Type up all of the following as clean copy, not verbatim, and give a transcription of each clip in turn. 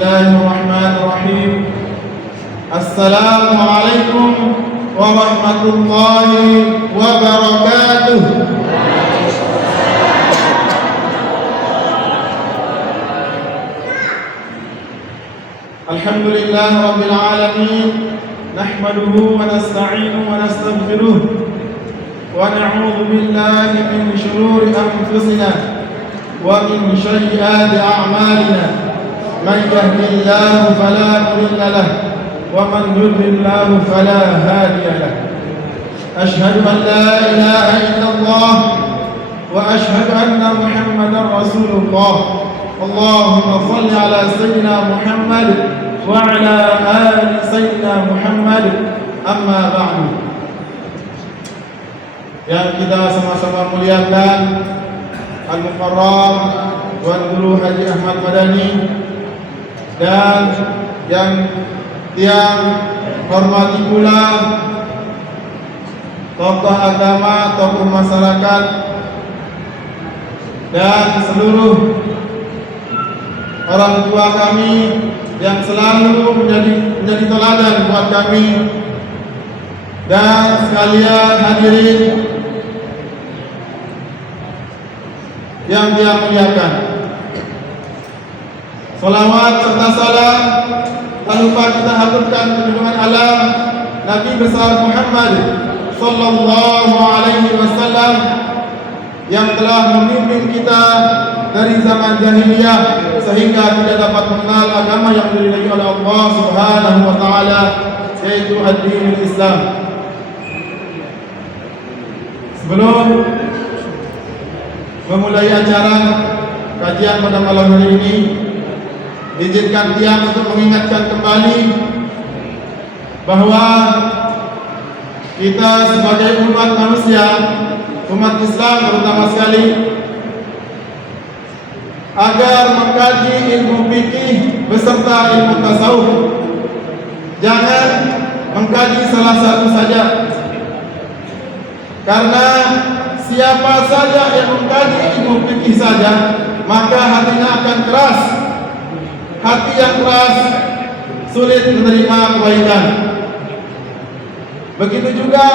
الله الرحمن الرحيم. السلام عليكم ورحمة الله وبركاته. الحمد لله رب العالمين، نحمده ونستعينه ونستغفره ونعوذ بالله من شرور أنفسنا ومن سيئات أعمالنا، من يهد الله فلا مضل له ومن يضلل الله فلا هادي له. أشهد أن لا إله إلا الله وأشهد أن محمدا رسول الله. اللهم صل على سيدنا محمد وعلى آل سيدنا محمد. أما بعد, yang kita sama-sama muliakan Al-Mukarram Tuan Guru Haji Ahmad Madani, dan yang tiang hormati pula tokoh agama, tokoh masyarakat, dan seluruh orang tua kami yang selalu menjadi teladan buat kami, dan sekalian hadirin yang dia muliakan. Salawat serta salam tak lupa kita haturkan junjungan alam Nabi besar Muhammad sallallahu alaihi wasallam yang telah memimpin kita dari zaman jahiliyah sehingga tidak dapat mengenal agama yang diridhai oleh Allah Subhanahu wa taala, yaitu ad-dinul Islam. Sebelum memulai acara kajian pada malam hari ini, izinkan tiang untuk mengingatkan kembali bahwa kita sebagai umat manusia, umat Islam terutama sekali, agar mengkaji ilmu fikih beserta ilmu tasawuf, jangan mengkaji salah satu saja, karena siapa saja yang mengkaji ilmu fikih saja, maka hatinya akan keras. Hati yang keras sulit menerima kebaikan. Begitu juga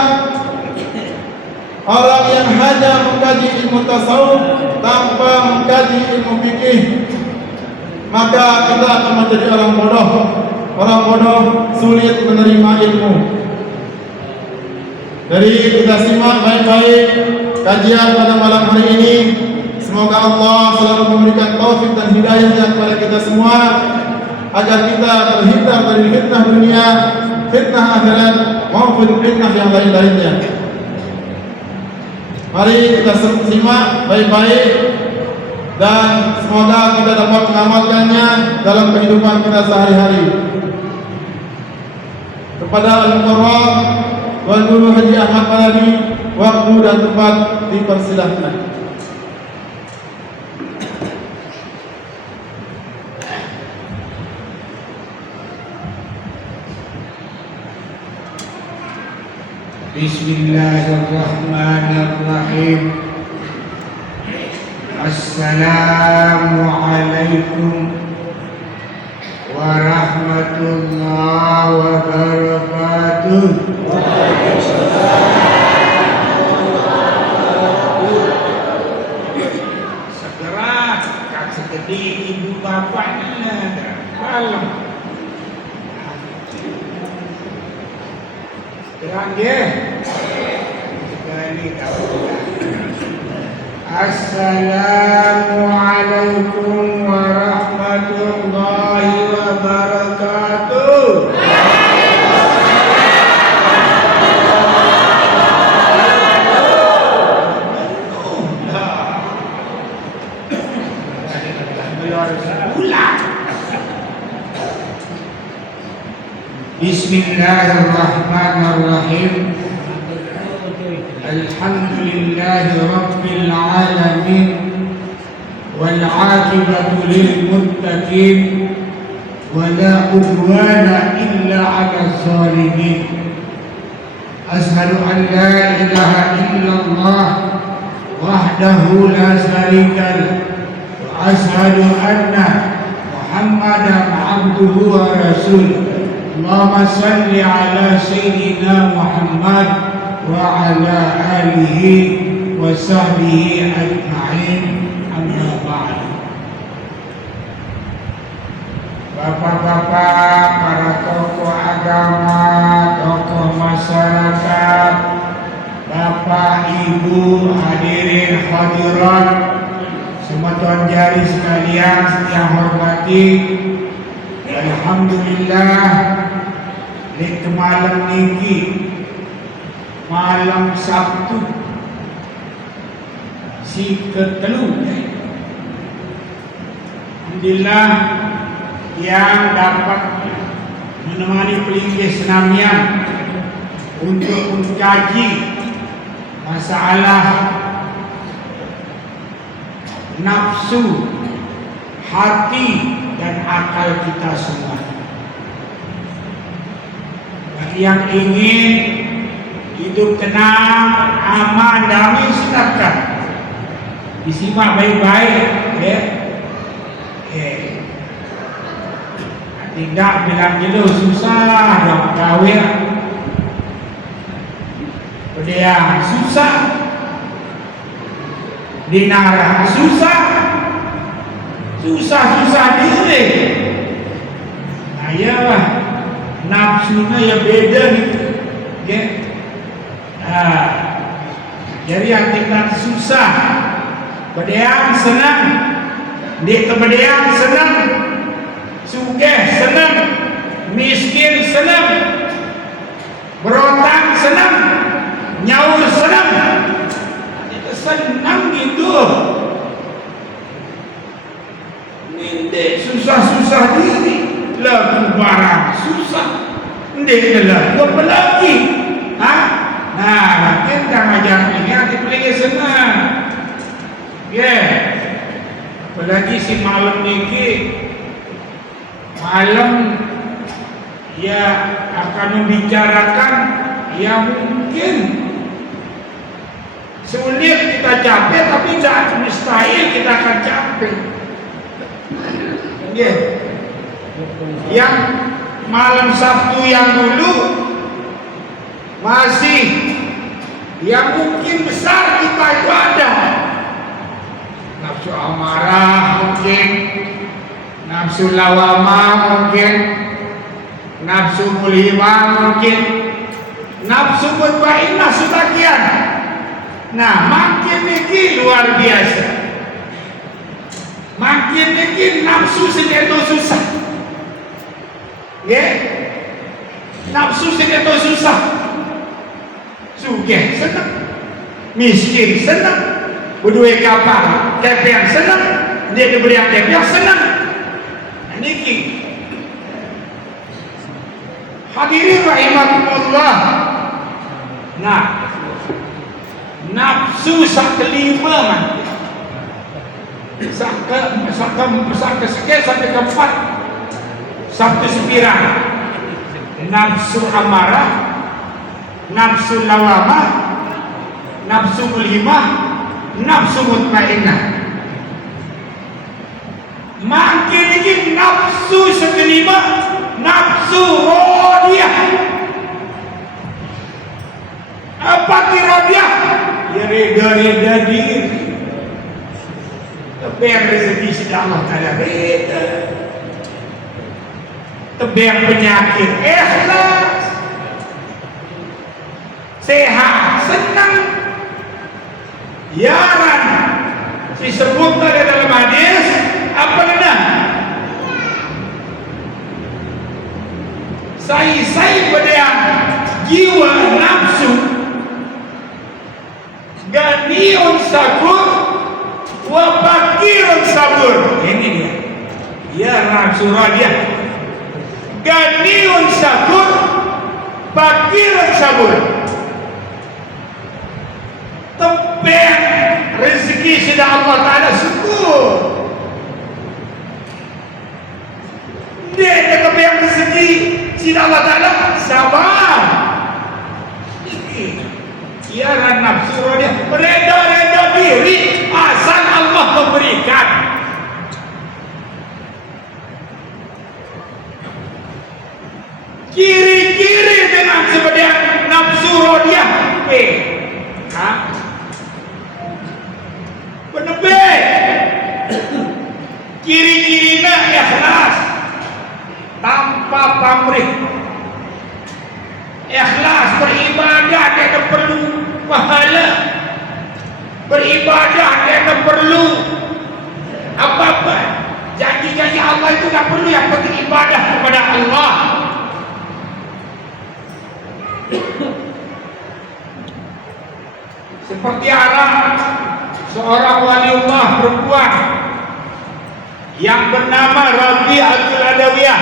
orang yang hanya mengkaji ilmu tasawuf tanpa mengkaji ilmu fikih, maka kita akan menjadi orang bodoh. Orang bodoh sulit menerima ilmu. Jadi kita simak baik-baik kajian pada malam hari ini. Semoga Allah selalu memberikan taufik dan hidayah kepada kita semua, agar kita terhindar dari fitnah dunia, fitnah akhirat, maupun fitnah yang lain-lainnya. Mari kita simak baik-baik, dan semoga kita dapat mengamalkannya dalam kehidupan kita sehari-hari. Kepada Al-Mukarram Tuan Guru Haji Ahmad Madani, waktu dan tempat dipersilahkan. Bismillahirrahmanirrahim. Assalamualaikum warahmatullahi wabarakatuh. Segera kak segede ibu bapaknya malam. Terang dia. Sekali tahu. Assalamualaikum warahmatullahi wabarakatuh. Bismillahirrahmanirrahim. Alhamdulillahi Rabbil Alamin, wal aqibatu lil muttaqin, wa la udwana illa 'alal zalimin. Ashhadu an la ilaha illallah wahdahu la syarika lah, wa ashhadu anna Muhammadan abduhu wa rasuluh. Allahumma salli ala sayyidina Muhammad wa ala alihi wa sahbihi ajma'in. Amma ba'd. Bapak-bapak, para tokoh agama, tokoh masyarakat, Bapak, Ibu, hadirin hadirat, semua tuan jari sekalian yang hormati, alhamdulillah, di malam niki, malam Sabtu, si ketelu, alhamdulillah, yang dapat menemani pelingkis senamian untuk mengkaji masalah nafsu, hati dan akal kita semua. Bagi yang ingin hidup tenang, aman, damai, silakan disimak baik-baik, ya. Tidak bilang dulu susah dong kawin, dia susah, dinara susah diri. Nah ya lah, nafsunya ya beda gitu, ya. Jadi yang kita susah, bedeang senang, di kebedeang senang. Sugih senang, miskin senang, berotak senang, nyaur senang. Itu senang gitu. Nindek susah-susah diri, lagu barang susah. Nindek lagu apa lagi? Nah, kita ngajar ini hati pelingin senang. Apalagi si malam niki, malam ya akan membicarakan yang mungkin sulit kita capai, tapi jangan mustahil kita akan capai. Yang malam Sabtu yang dulu masih yang mungkin besar kita itu ada nafsu amarah, mungkin nafsu lawamah, mungkin nafsu mulhimah, mungkin nafsu mutmainnah sebagian. Nah, makin ini luar biasa, makin ini nafsu segitu susah, nafsu segitu susah. Sugih senang, miskin senang, berdua kapal kepeng senang, dia diberi yang kepeng senang. Niki hadirin rahimakumullah. Nah, nafsu sak kelima man, sak kesekian sampai keempat, satu sepirang. Nafsu amarah, nafsu lawamah, nafsu mulhimah, nafsu mutmainnah. Makin ini nafsu sekelima, nafsu rodiyah. Apa rodiyah? Ya reda diri. Tebang rezeki sudah Allah Ta'ala reda. Tebang penyakit ikhlas. Sehat, senang. Yaran disebut dalam hadis apa benar? Saya pada jiwa nafsu ganiun sabur wa fakirun sabur. Ini dia. Ya nafsu radiyah. Ganiun sabur, fakirun sabur. Tebang rezeki sudah Allah Ta'ala syukur. Dia tebang rezeki sudah Allah Ta'ala sabar. Ya nafsu radiyah, reda diri asal Allah memberikan. Ciri-ciri dengan sebagian nafsu rodiah. Penebih. Ciri-cirinya ikhlas tanpa pamrih. Ikhlas beribadah dia perlu pahala. Beribadah dia perlu apa-apa. Janji-janji Allah itu tak perlu, yang penting ibadah kepada Allah. Seperti Arab, seorang waliullah perempuan yang bernama Rabi'atul Adawiyah,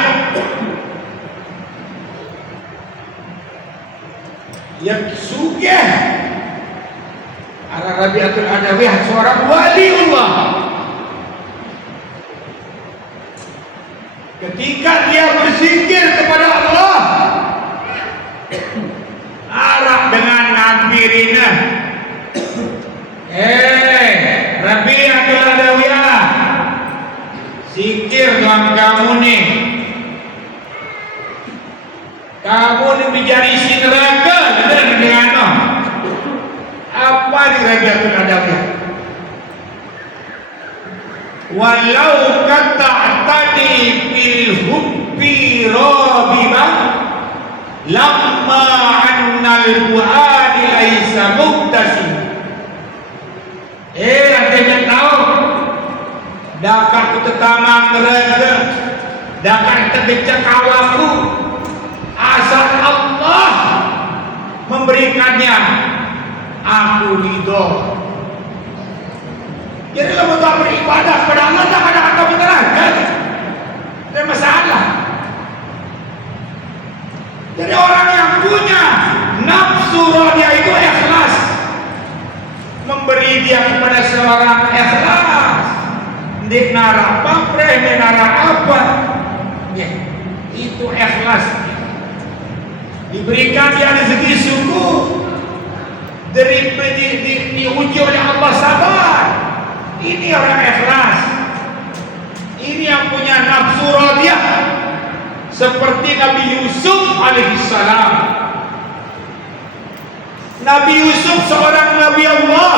yang sugih. Rabi'atul Adawiyah seorang waliullah. Ketika dia berzikir kepada Allah, Arab dengan ngampirina, Rabi'atul Adawiyah, zikir dalam kamu nih. Kamu ni menjadi neraka dengan apa di Rabi'atul Adawiyah? Walau kata tadi fil hubbi rabibah lamma annal fuadi laisa muktasim. Artinya tahu dakan ketetamang neraka, dakan terdekat kawaku, asal Allah memberikannya, aku ridho. Jadi kalau tak beribadah kepada Allah, tak ada kata neraka. Tidak masalah. Jadi orang yang punya nafsu rodia itu ikhlas, memberi dia kepada seorang ikhlas. Di nara pamreh, di nara apa? Ya, itu ikhlas. Diberikan dia rezeki syukur, diuji oleh Allah sabar. Ini orang ikhlas. Ini yang punya nafsu radiyah, seperti Nabi Yusuf alaihissalam. Nabi Yusuf seorang Nabi Allah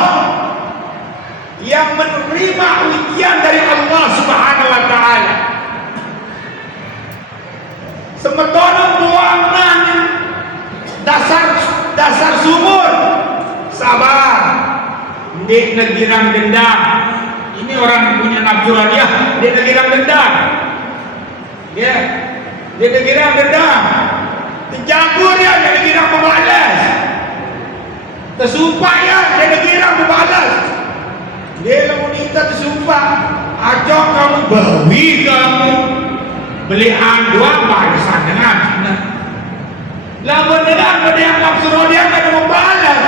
yang menerima ujian dari Allah Subhanahu wa taala. Sementara buangan dasar sumur, sabar. Dia negirang dendam. Ini orang punya nafsu radiyah, dia negirang dendam. Ya, dia negirang dendam. Terjagur dia negirang membalas. Tersumpah dia negirang membalas. Dia wanita tersumpah, ajak kamu bawi kamu beli anduan barisan dengan. Lamun dengan pada yang nafsu radiyah ada membalas.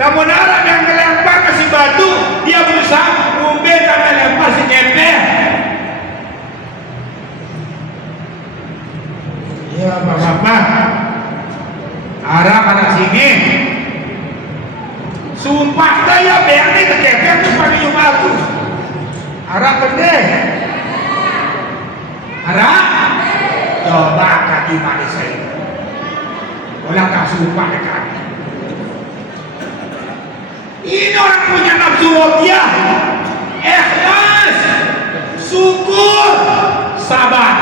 Lamun orang yang melempar kasih batu, dia berusaha ngumbe dan melempar si nyepeh. Ya bapak-bapak, Arab anak sini sumpah saya berani kejadian itu pada Jumatku. Arab bener. Arab coba kaki manis saya. Olah tak sumpah dekat. Ini orang punya nafsu radiyah, ikhlas, syukur, sabar.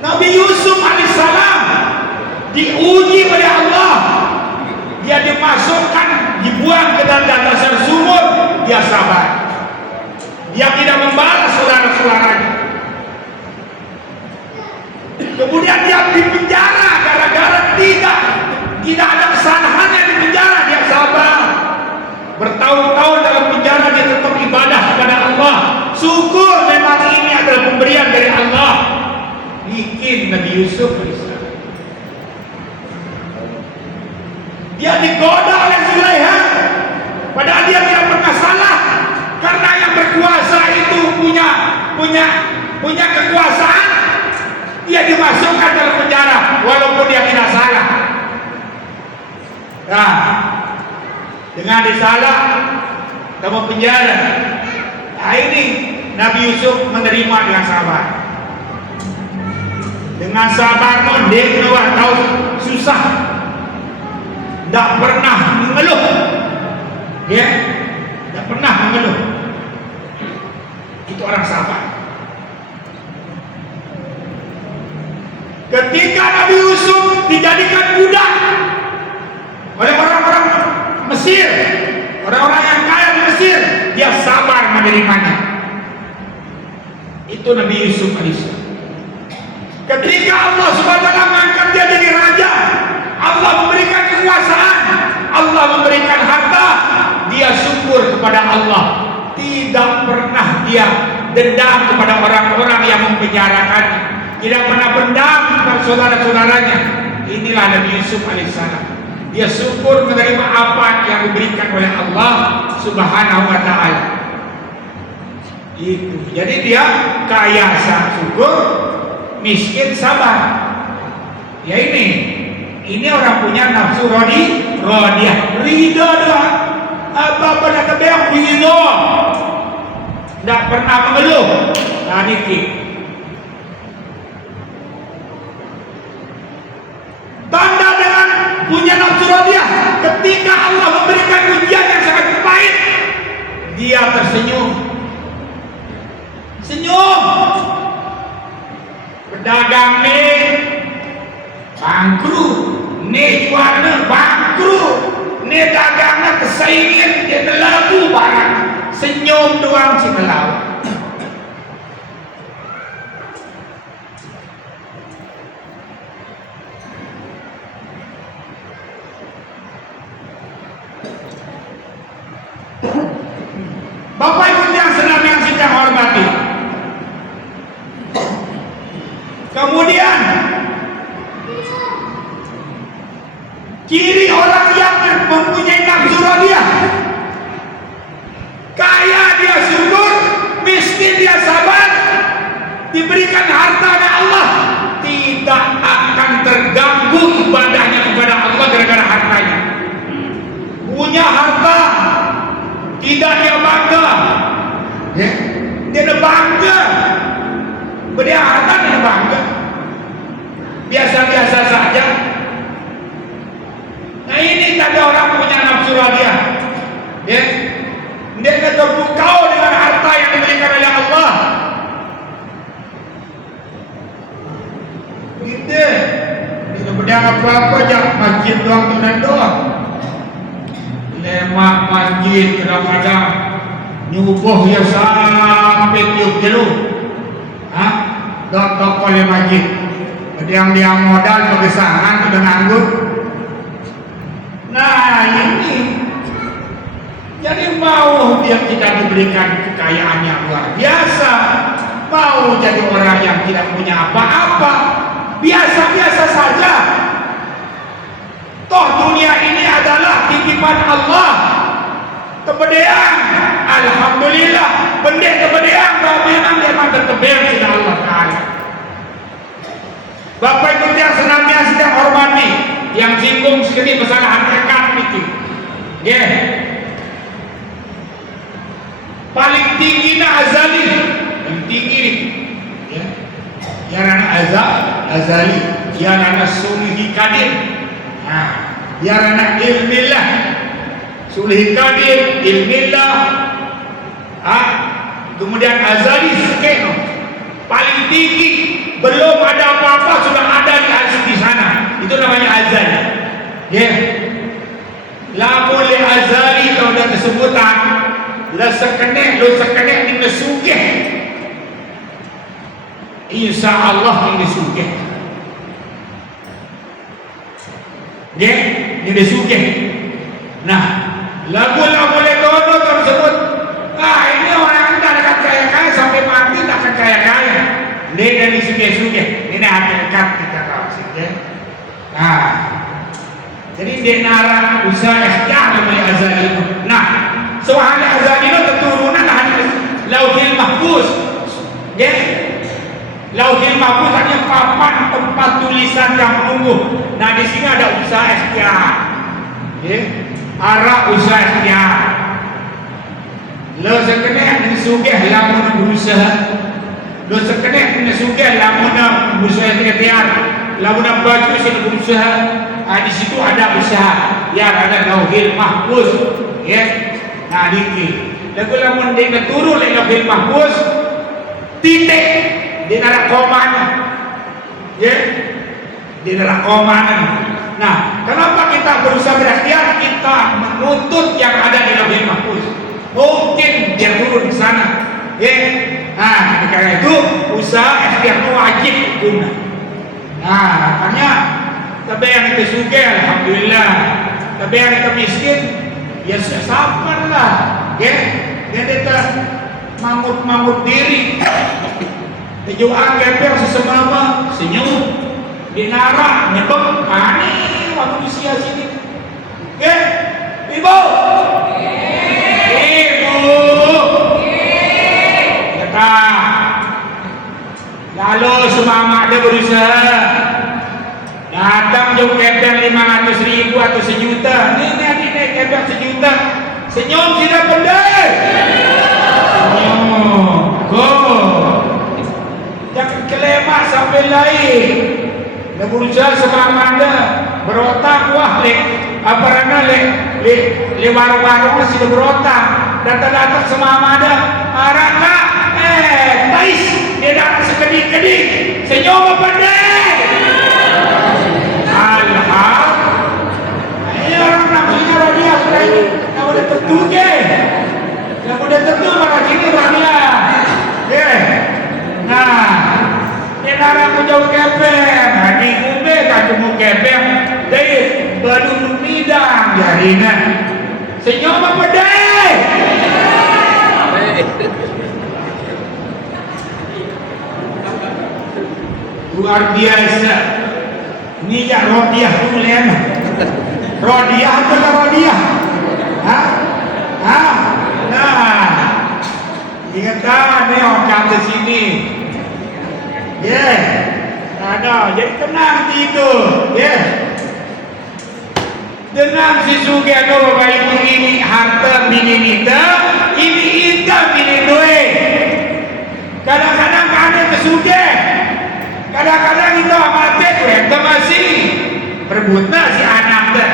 Nabi Yusuf alaihissalam diuji oleh Allah. Dia dimasukkan, dibuang ke dalam dasar sumur, dia sabar. Dia tidak membalas saudara-saudaranya. Kemudian dia dipenjara gara-gara tidak ada kesalahannya di penjara, dia sabar. Bertahun-tahun dalam penjara dia tetap ibadah kepada Allah. Syukur memang ini adalah pemberian dari Allah. Bikin Nabi Yusuf alaihissalam. Dia digoda oleh Zulaiha, padahal dia tidak pernah salah. Karena yang berkuasa itu punya kekuasaan, dia dimasukkan dalam penjara walaupun dia tidak salah. Nah, dengan disalah dalam penjara. Nah, ini Nabi Yusuf menerima dengan sabar. Dengan sabar dia keluar tahu susah, tak pernah mengeluh, ya, tak pernah mengeluh. Itu orang sabar. Ketika Nabi Yusuf dijadikan budak oleh orang-orang Mesir, orang-orang yang kaya di Mesir, dia sabar menerimanya. Itu Nabi Yusuf alaihissalam. Ketika Allah SWT mengangkat dia jadi raja, Allah memberikan kekuasaan, Allah memberikan harta, dia syukur kepada Allah. Tidak pernah dia dendam kepada orang-orang yang mempenjarakannya, tidak pernah dendam kepada saudara-saudaranya. Inilah Nabi Yusuf alaihissalam. Dia syukur menerima apa yang diberikan oleh Allah Subhanahu wa ta'ala. Itu. Jadi dia kaya syukur, miskin sabar. Ya ini orang punya nafsu rodiyah, ridho doang. Apa nak kebeak ridho, tidak pernah mengeluh. Nah ini tanda dengan punya nafsu rodiyah. Ketika Allah memberikan ujian yang sangat pahit, dia tersenyum. Senyum. Pedagang ni bangkrut, ni jualnya bangkrut, ni dagangnya kesaingin, dia melaku barang. Senyum doang si melaku. Bapak Ibu yang senang yang sedang hormati, kemudian ciri orang yang mempunyai nafsu rodiyah, kaya dia syukur, miskin dia sabar, diberikan harta oleh Allah, tidak akan terganggu ibadahnya kepada Allah gara-gara hartanya. Punya harta tidak dia bangga, ya? Dia bangga, beri harta dia bangga, biasa-biasa saja. Nah ini tanda orang punya nafsu rodiyah, ya? Dia terpukau dengan harta yang diberikan oleh Allah. Gitu, tidak berdiam apa-apa aja, masjid doang dan doang. Lemak masjid kadang-kadang nyubuh ya sampai tiup jeruk, dok oleh masjid. Yang dia modal kebesaran sudah nganggur. Nah ini, jadi mau dia tidak diberikan kekayaan yang luar biasa, mau jadi orang yang tidak punya apa-apa, biasa-biasa saja. Toh dunia ini adalah titipan Allah. Kebedean, alhamdulillah, benda kebedean memang dia terkebean sudah Allah Ta'ala. Bapak Ibu yang senangnya sedang hormati, yang singgung sekali masalah hakikat itu, ya. Paling tinggi na azali, paling tinggi ni, ya. Yang anak azali, yang anak sulhi kadir. Yang anak ilmillah, sulhi kadir, ilmillah, kemudian azali sekeno, paling tinggi, belum ada apa-apa sudah ada di sana. Itu namanya azali. Ya. Lamun li azali kalau ada kesebutan, la sekenek ni sugih. Insya Allah ini sugih. Ya, ini sugih. Nah, lagu-lagu legono tersebut, ini orang yang tidak akan kaya-kaya sampai mati tak akan kaya-kaya. Dia dari sugih-sugih. Ini hakikat kita tahu sih, ya. Nah, jadi dia nara usaha ikhtiar namanya azali itu. Nah, soalnya azali itu keturunan hadis Lauhil Mahfuz. Ya, Lauhil Mahfuz hanya papan tempat tulisan yang menunggu. Nah, di sini ada usaha ikhtiar. Ya, arah usaha ikhtiar. Lo sekena yang sugih lamun berusaha. dosa kena kena sugai lamuna berusaha sekalian lamuna baju saya berusaha di situ ada usaha yang ada lauhil mahfuz ya nah diki lagu lamun dia turun dari lauhil mahfuz titik di neraka koman ya di neraka koman. Nah kenapa kita berusaha berikhtiar kita menuntut yang ada di lauhil mahfuz mungkin dia turun di sana ya. Nah, karena itu usaha ikhtiar itu wajib guna. Nah, makanya tapi yang kita suka alhamdulillah. Tapi yang kita miskin ya sabarlah. Ya, dia tetap mangut diri. Tujuan kepel sesemama senyum dinara nyebek ani manusia sini. Ya, Ibu. Lalu semama dia berusaha datang jauh kepeng 500.000 atau sejuta ini kepeng sejuta senyum tidak pendek senyum go jangan kelemak sampai lain dia berusaha semama dia berotak wah apa rana le warung-warung masih berotak datang semama dia araka tais dia datang sekedik-kedik senyum apa deh alhamdulillah ini orang namanya Rodia sudah ini yang udah tentu yang udah tentu maka sini Rodia nah ini narang jauh kepeng hadi kumbe kacumu kepeng dari baru lumidang jarina senyum apa deh luar biasa ini ya Rodiah tu lena Rodiah tu lah Rodiah nah ingatkan ni orang di sini ada jadi tenang itu tenang si suge tu bapak ibu ini harta bini nita ini indah bini duit kadang-kadang kami kesuge kadang-kadang itu amatir kita masih berbutna si anak dah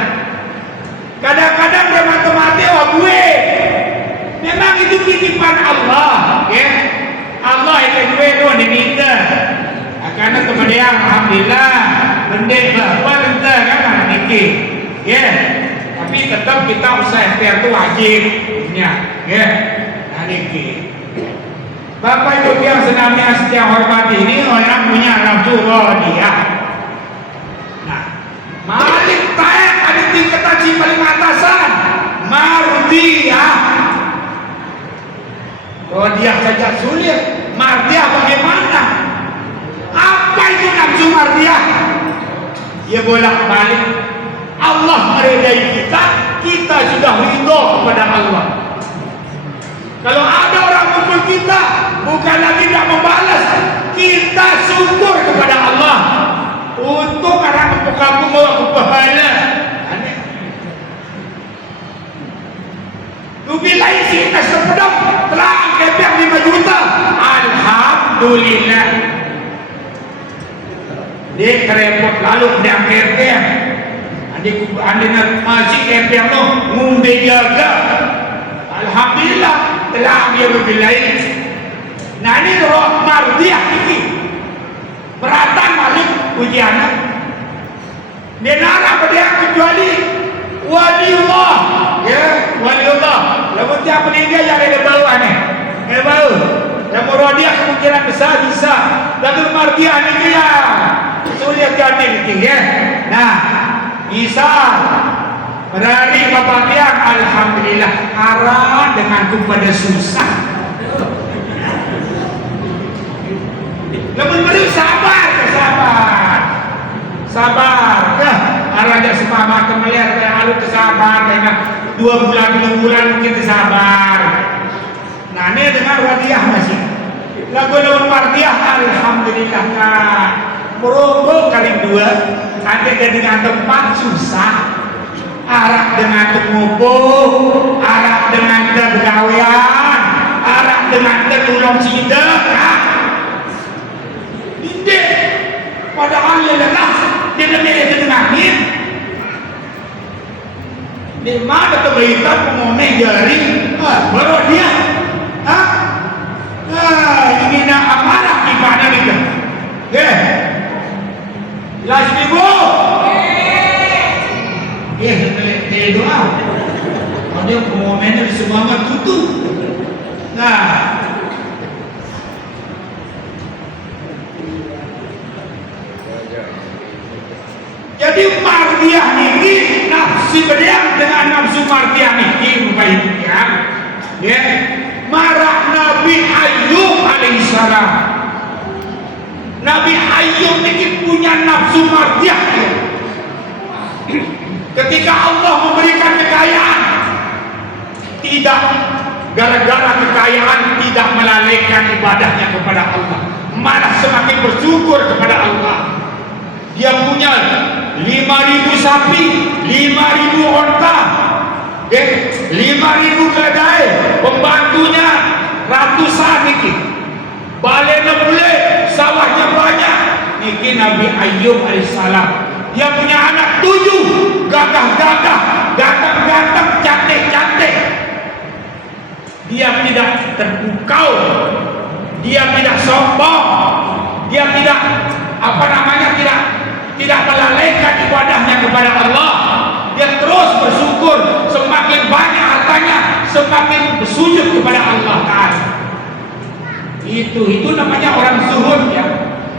kadang-kadang dia mati-mati gue memang itu titipan Allah ya Allah itu gue tu diminta karena kemudian alhamdulillah bendek berapa renta kan anak nikah ya tapi tetap kita usaha ikhtiar itu wajib ya nah nikah Bapak Ibu yang senamnya setia hormati ini orang punya nafsu Rodiah. Nah, Malik tayak ada tingkatan si paling atasan Mardiah. Rodiah saja sulit, Mardiah bagaimana? Apa itu nafsu Mardiah? Ya bolak-balik Allah meridai kita, kita sudah ridho kepada Allah. Kalau ada orang mukul kita, bukan lagi tidak membalas, kita syukur kepada Allah. Untuk orang membuka aku pahala. Lubilah isi kita sepedang telah angkat 5 juta. Alhamdulillah. Dia kerepot lalu dia angkat. Andi masih angkat tu ngumbe jaga. Alhamdulillah. Telah dia berbilai. Nah ini roh Mardiah ini beratan Malik ujiannya dia narang pada kecuali waliullah ya waliullah lalu tiap meninggal yang ada bawah ni bau yang Rodiah kemungkinan besar bisa lalu Mardiah ini ya sulit jadi ya nah bisa berari Bapak Tiang alhamdulillah arah dengan kepada susah namun beri sabar arahnya semama kemelir lalu kesabar dengan 2 bulan 3 bulan mungkin kesabar nah ini dengan Rodiah masih lagu lawan Mardiah alhamdulillah merobok kali 2 ada dengan tempat susah arah dengan temupuk, arah dengan tergawean, arah dengan terulung sidak, dia milih tengah angin. Di mana berita pengomeh jari? Baru dia. Ini nak amarah di mana kita? Last ribu. Dia doa. Kalau dia pengomehnya di semangat tutup. Nah. Jadi mardiah ini nafsu berdiam dengan nafsu mardiah ini baiknya. Ya. Marah Nabi Ayub alaihissalam. Nabi Ayub ini punya nafsu mardiah. Ketika Allah memberikan kekayaan, tidak gara-gara kekayaan tidak melalaikan ibadahnya kepada Allah, malah semakin bersyukur kepada Allah. Dia punya 5.000 sapi, 5.000 onta, 5.000 keledai, pembantunya ratusan niki, balenya boleh, sawahnya banyak. Niki Nabi Ayub alaihissalam. Dia punya anak 7, gagah-gagah, ganteng-ganteng, cantik-cantik. Dia tidak terpukau, dia tidak sombong, dia tidak tidak melalaikan ibadahnya kepada Allah. Dia terus bersyukur, semakin banyak hartanya, semakin bersujud kepada Allah Ta'ala. Itu namanya orang zuhud ya.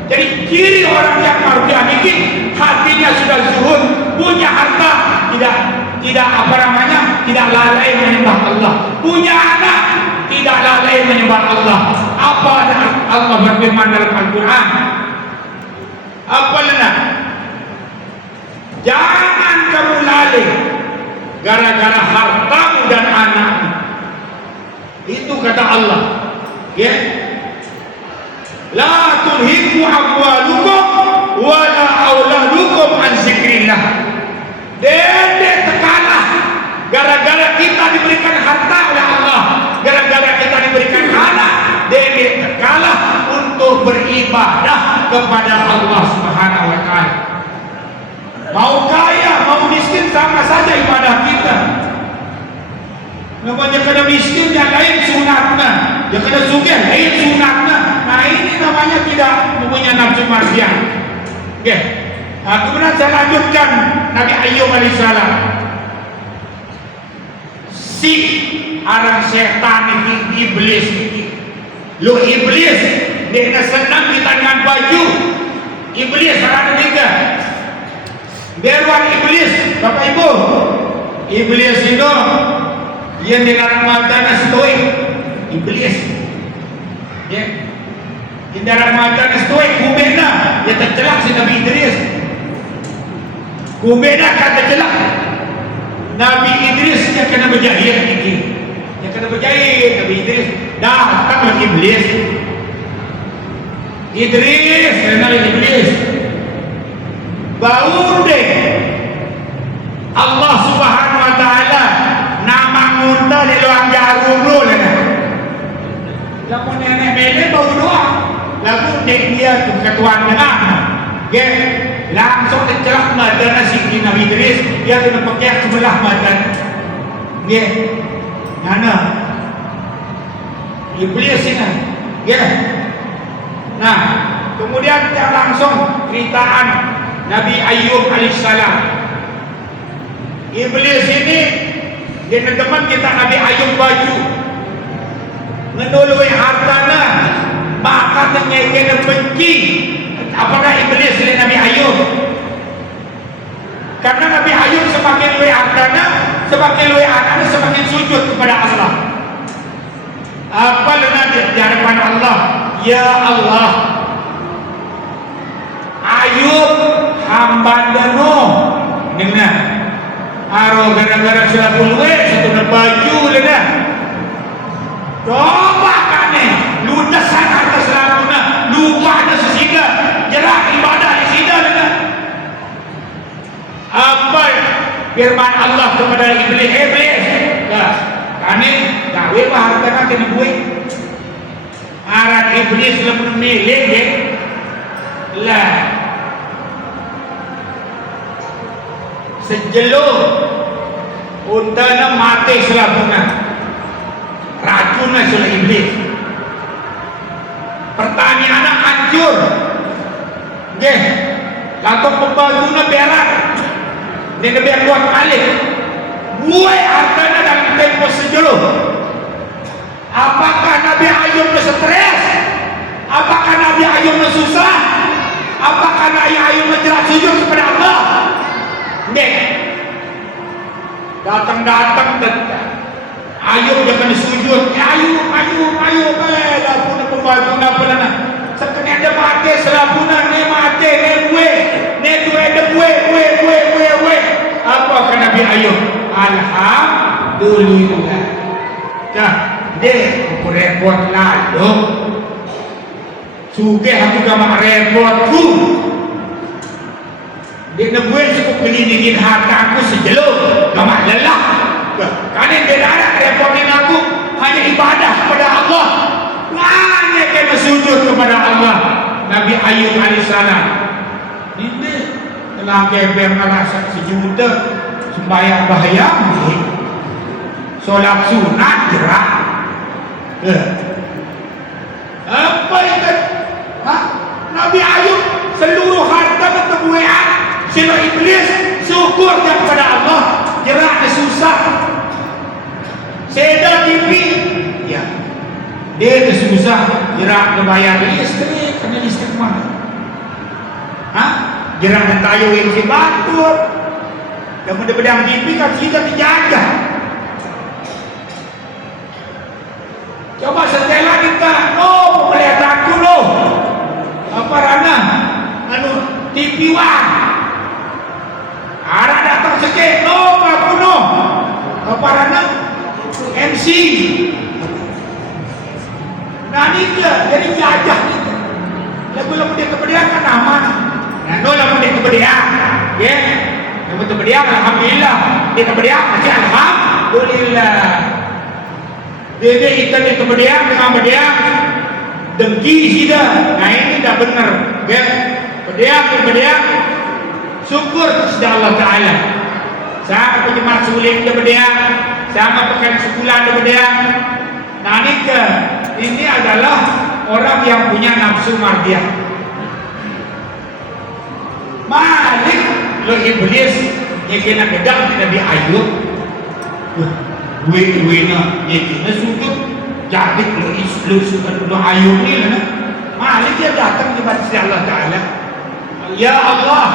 Jadi ciri orang yang mardiah ini hatinya sudah zuhud, punya harta, tidak lalai menyembah Allah, punya anak, tidak lalai menyembah Allah. Apa Allah berfirman dalam Al-Quran? Apa lena? Jangan kamu lalai gara-gara hartamu dan anakmu. Itu kata Allah. Ya. La tulhiku amwalukum wala auladukum an zikrillah. Dede terkalah gara-gara kita diberikan harta oleh Allah, gara-gara kita diberikan anak, dede terkalah untuk beribadah kepada Allah Subhanahu wa taala. Mau kaya, mau miskin sama saja ibadah kita. Namanya kena miskin yang lain sunatnya, yang kena sugih lain sunatnya. Nah ini namanya tidak mempunyai nafsu mardiah. Oke. Kemudian saya lanjutkan Nabi Ayub alaihissalam. Si arang setan ini, iblis ini. Lu iblis, dia senang kita dengan baju. Iblis ada 3. Beruan iblis, Bapak Ibu. Iblis itu yang dengan matanya stoik. Iblis. Ya. Di dalam matanya stoik, kubena dia tercelak si Nabi Idris. Kubena kan tercelak. Nabi Idris yang kena berjahit ini. Yang kena berjahit Nabi Idris. Datang lagi iblis. Idris, kenal iblis. Bau deh. Allah Subhanahu wa taala nama ngunda di luang jarum dulu lah. Lalu nenek mele bau doa. Lalu dia ketuaan dengan. Langsung tercelak badan si Nabi Idris. Dia kena pakai sebelah badan. Mana? Iblis ini. Nah, kemudian kita langsung ceritaan Nabi Ayub alaihissalam. Iblis ini dia teman kita Nabi Ayub baju menului hartana, maka ternyata benci. Apakah iblis oleh Nabi Ayub? Karena Nabi Ayub semakin luwe hartana, semakin sujud kepada Allah. Apa nanti di hadapan Allah? Ya Allah, Ayub hamba dano dengan aro gara-gara sudah puluh satu baju lena. Coba kane ludasan atas laguna, lupa ada sesida, jerak ibadah di sida lena. Apa firman Allah kepada iblis? Ya, kane gawe harta kene gue. Arat iblis lebih milih lah. sejelo untana mati selapuna racunnya sudah iblis pertanyaannya hancur nggih lato pembantunya berak dia lebih kuat kali buai hartanya dalam tempo sejelo. Apakah Nabi Ayub stres? Apakah Nabi Ayub susah? Apakah Nabi Ayub menjerat sujud kepada Allah? Nek datang Ayub jangan sujud. Ayub lapuna pembantu napana. Sekene ada mati selapuna ne mati ne gue. Ne gue de gue. Apa kata Nabi Ayub? Alhamdulillah. Dah, deh aku repot lalu. Suge aku gak repot ku. Dia nebuin cukup melindungi harta aku sejelo, gak lelah. Karena dia ada repotin aku hanya ibadah kepada Allah. Hanya kena sujud kepada Allah. Nabi Ayub alaihissalam. Ini telah geber merasa sejuta sembahyang bahaya nih. Solat sunat gerak. Apa itu? Nabi Ayub seluruh harta ketebuan sila iblis syukur kepada Allah geraknya susah. Seda TV ya dia susah gerak bayar listrik kena listrik mana? Gerak tayo yang si batur dan bedang TV kan kita dijaga. Coba setelah kita melihat aku loh apa rana anu TV wah arah datang sikit aku apa rana MC nah ini jadi jajah kita lagu-lagu dia kemudian kan aman nah lagu dia kemudian ya lagu kemudian alhamdulillah dia kemudian masih alhamdulillah dia ikan kemudian dengan kemudian dengki sida nah ini tidak benar ya kemudian syukur kepada Allah Ta'ala sama penyemat sulit kemudian sama pekan sebulan kemudian nah ini adalah orang yang punya nafsu mardiah Malik lo iblis yang kena gedang di Nabi Ayub duit-duitnya yang kena sujud jadi lo suka lo Ayub ni lah Malik dia datang kepada Allah Ta'ala ya Allah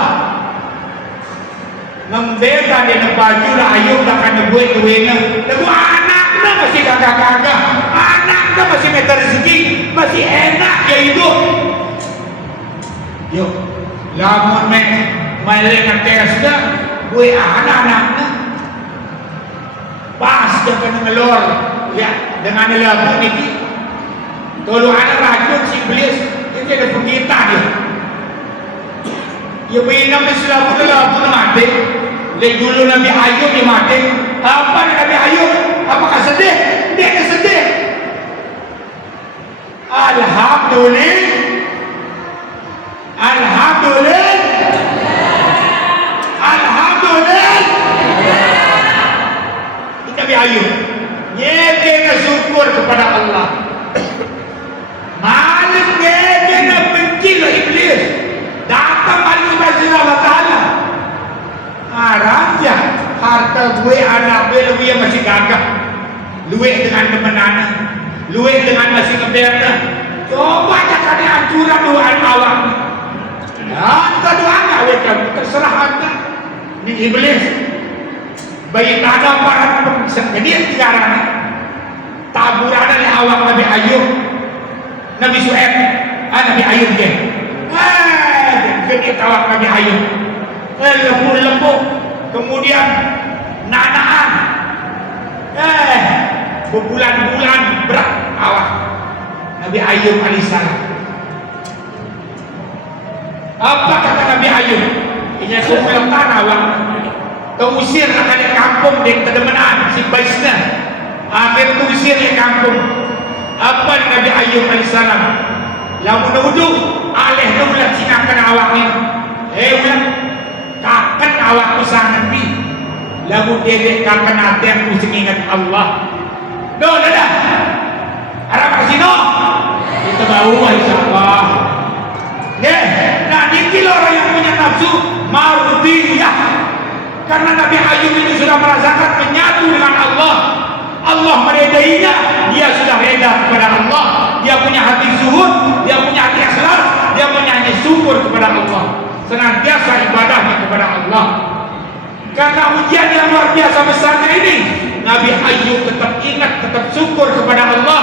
membeda dia baju lah Ayub dah kena duit-duitnya lalu anaknya masih gagah-gagah anaknya masih meter rezeki masih enak ya hidup yuk lamun main ngetes dah gue anak-anaknya pas dia kena ngelor ya dengan lagu ini kalau anak racun si iblis itu ada penggita dia ya binam Islam mati dari dulu Nabi Ayub dia mati apa Nabi Ayub apakah sedih? Dia sedih Alhamdulillah Nabi Ayub dia syukur kepada Allah Malik dia benci lah iblis datang balik kepada Allah Ta'ala raja harta gue anak gue lebih yang masih gagah luwek dengan teman-teman luwek dengan masih ngeberna coba cakap ni hancuran doaan awak anta doaan awak terserah anta ni iblis bayi tak ada barang sekedar sekarang taburan oleh awak Nabi Ayub Nabi Su'aib Nabi Ayub dia kedua awak Nabi Ayub lembut kemudian nanaan berbulan-bulan berat awak Nabi Ayub alaihissalam apa kata Nabi Ayub ini sepelotan awak terusir akan di kampung di kedemenan si Baisna akhir terusir di kampung apa Nabi Ayub alaihissalam lalu menuduh alih nulat sinakan awak ini ulang takkan awak usaha Nabi lagu dedek kapan hati aku ingat Allah. Doh dah. Harap kasino. Kita tahu insyaallah. Nah ini orang yang punya nafsu mardiyah. Karena Nabi Ayub itu sudah merasakan menyatu dengan Allah. Allah meredainya, dia sudah reda kepada Allah. Dia punya hati zuhud, dia punya hati ikhlas, dia punya hati syukur kepada Allah. Senantiasa ibadahnya kepada Allah. Karena ujian yang luar biasa besarnya ini, Nabi Ayub tetap ingat, tetap syukur kepada Allah.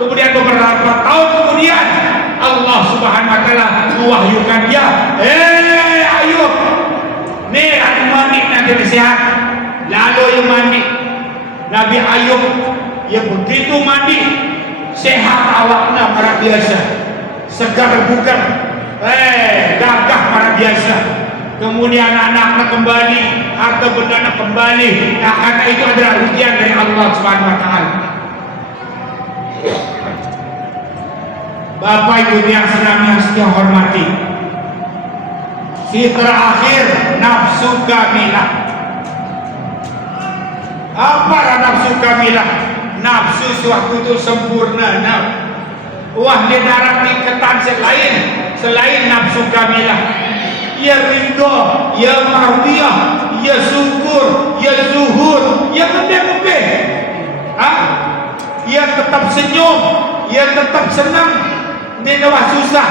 Kemudian beberapa tahun kemudian Allah Subhanahu wa taala mewahyukan dia, Ayub, nih aku mandi nanti sehat. Lalu yang mandi Nabi Ayub yang begitu mandi sehat awaknya para biasa, segar bugar, gagah para biasa. Kemudian anak-anak kembali, harta benda kembali. Nah, karena itu adalah ujian dari Allah Subhanahu wa taala. Bapak Ibu yang sedang saya hormati, si terakhir nafsu kamilah. Apa nafsu kamilah? Nafsu suatu itu sempurna. Wah di darat tingkatan selain nafsu kamilah. Ya ridho, ya mardiyah, ya syukur, ya zuhur, ya gede-gede. Ya tetap senyum, ya tetap senang. Ini adalah susah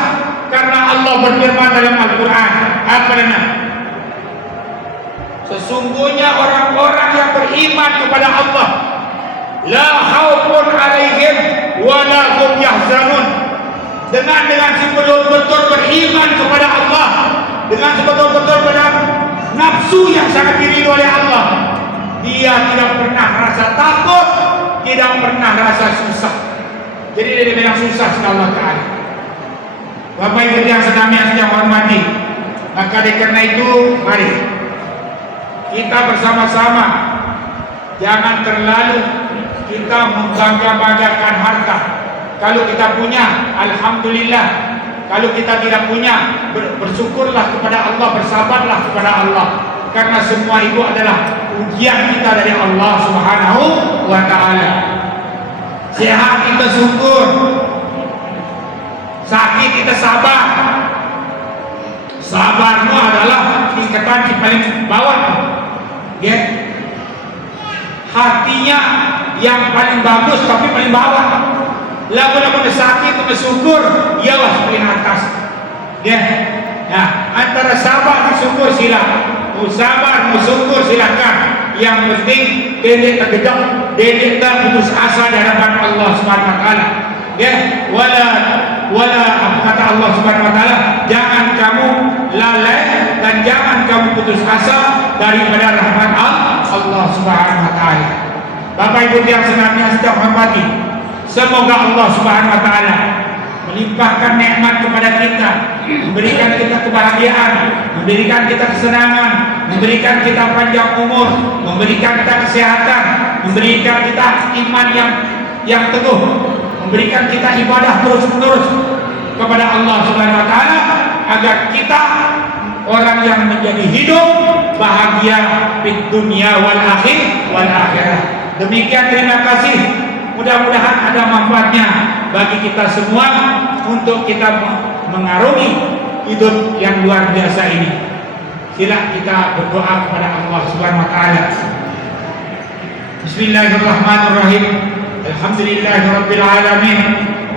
karena Allah berfirman dalam Al-Quran apa namanya? Sesungguhnya orang-orang yang beriman kepada Allah la khaufun alaihim wa la hum yahzanun. Dengan si betul-betul beriman kepada Allah, dengan sebetul-betul benar nafsu yang sangat diridhoi oleh Allah, dia tidak pernah rasa takut, tidak pernah rasa susah. Jadi dia bilang susah sekali Allah Ta'ala. Bapak Ibu yang sedang saya hormati, maka karena itu mari kita bersama-sama jangan terlalu kita membangga-banggakan harta. Kalau kita punya, alhamdulillah. Kalau kita tidak punya, bersyukurlah kepada Allah, bersabarlah kepada Allah. Karena semua itu adalah ujian kita dari Allah Subhanahu wa taala. Sehat kita syukur, sakit kita sabar. Sabarmu adalah tingkatan yang paling bawah. Ya. Hatinya yang paling bagus tapi paling bawah. Lagu-lagu sakit bersyukur, ialah paling atas. Ya. Nah, antara sabar dan syukur silakan. Mau sabar, mau syukur silakan. Yang penting dedek tergedok, dedek tak putus asa di hadapan Allah Subhanahu wa taala. Ya, wala apa kata Allah Subhanahu wa taala, jangan kamu lalai dan jangan kamu putus asa daripada rahmat Allah Subhanahu wa taala. Bapak Ibu yang senantiasa saya hormati, semoga Allah Subhanahu wa taala melimpahkan nikmat kepada kita, memberikan kita kebahagiaan, memberikan kita kesenangan, memberikan kita panjang umur, memberikan kita kesehatan, memberikan kita iman yang teguh, memberikan kita ibadah terus-menerus kepada Allah Subhanahu wa taala agar kita orang yang menjadi hidup bahagia di dunia wal akhirah. Demikian, terima kasih. Mudah-mudahan ada manfaatnya bagi kita semua untuk kita mengarungi hidup yang luar biasa ini. Sila kita berdoa kepada Allah Subhanahu wa taala. Bismillahirrahmanirrahim. Alhamdulillahirabbil alamin.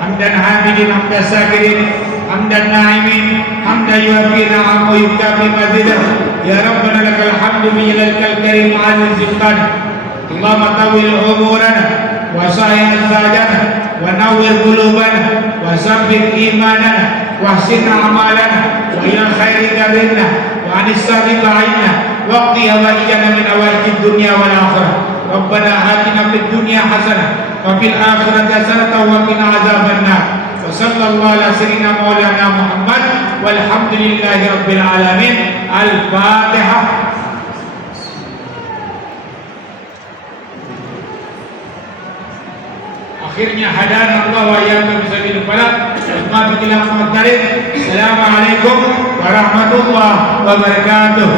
Hamdan hamidin, hamdan sakirin, hamdan na'imin, hamdan yuwafi na'am wa yukafi mazidah. Ya Rabbana lakal hamdu bi jalalkal karim azizil zilqan. Allahumma tawil umurana wa sahih sajana wa nawwir qulubana wa sabbit imanana wa ahsin a'malana wa ila khairi darina wa anis sarri ba'ina wa qdi hawaijana min awaijid dunya wal akhirah. Rabbana atina fid dunya hasanah wa fil akhirati hasanah wa qina azabannar. Wa sallallahu ala sayyidina maulana Muhammad walhamdulillahi rabbil alamin. Al-Fatihah. Akhirnya hadana Allah wa iyyakum bisabil falaq. Assalamualaikum warahmatullahi wabarakatuh.